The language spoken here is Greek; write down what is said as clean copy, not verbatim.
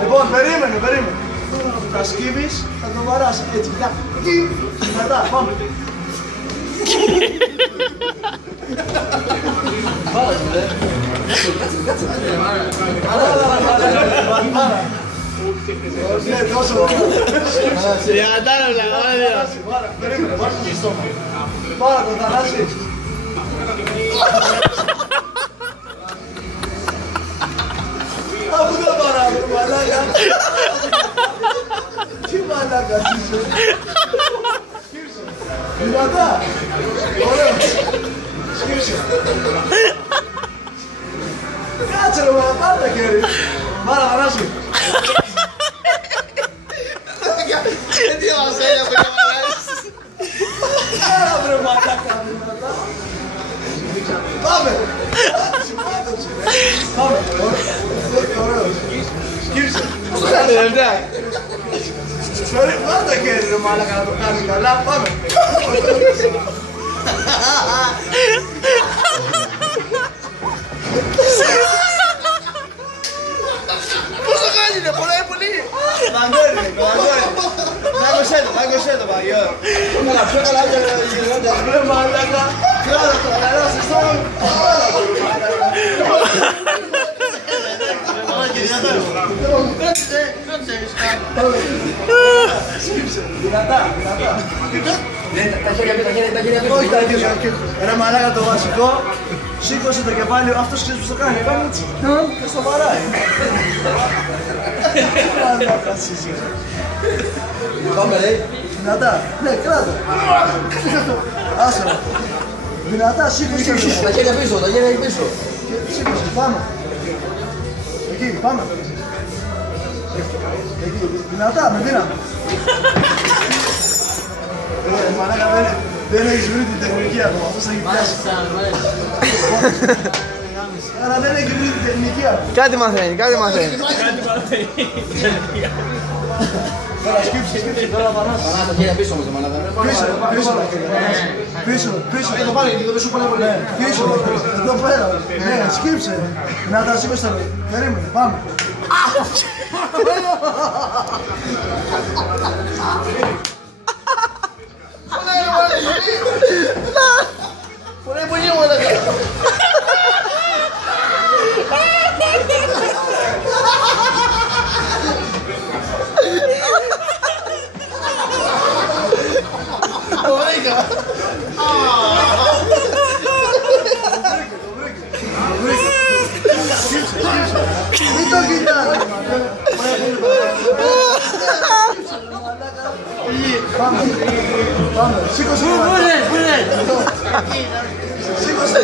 Λοιπόν, περίμενε. Θα σκύβεις, θα το βαράς έτσι. Μετά, πάμε. Κάτσε. Περίμενε, βάζω το στόμα. Πάρα το Θανάση. Αφού δεν παράμε, μαλάκα. Τι μαλάκας είσαι. Σκύψε. Δυνατά. Ωραίος. Σκύψε. Κάτσε ρε μαλάκα, πάρε τα χέρι. Πάρα Θανάση. Τι μας έλειπε και μαλάκας. Άρα βρε μαλάκα, δυνατά. Πάμε. Πάμε. Ωραίος. Σκύψε. Πάρε τα χέρι ρε μαλάκα να το κάνει καλά. Πάμε. Πώς το κάνει, είναι πολύ. Δαγκώνει. Δαγκωσέτο, παγιό. Πιο καλά ρε μαλάκα. Κράτα το νερό σε στόμα. Σκύψε, δυνατά. Τα χέρια πίσω. Όχι τα χέρια. Ρε μαλάκα το βασικό. Σήκωσε το κεφάλι, αυτός ξέρεις πως το κάνει. Κάνει έτσι. Και στο βαράει. Μαλάκα είσαι. Πάμε ρε. Δυνατά. Ναι, κράτα. Άσε. Δυνατά, σήκωσε. Τα χέρια πίσω. Σήκωσε, πάμε. Εκεί, πάμε. Εκεί, δυνατά, με δύναμη. Μαλάκα δεν έχεις βρει την τεχνική ακόμα, αυτός θα έχει πιάσει. Άρα δεν έχει βρει την τεχνική ακόμα. Κάτι μαθαίνει. Τώρα σκύψε, τώρα Πανάς. Πανάς τα χέρια πίσω όμως το μαλάκα. Πίσω. Εδώ πάλι, εδώ πίσω πολύ πολύ. Πίσω, εδώ πέρα. Ναι, σκύψε. Να τα σήκωσε τα περίμενε, πάμε. Πολύ μαλάκα. Μην το κοιτάς. Πάμε, σήκωσε. Σήκωσε.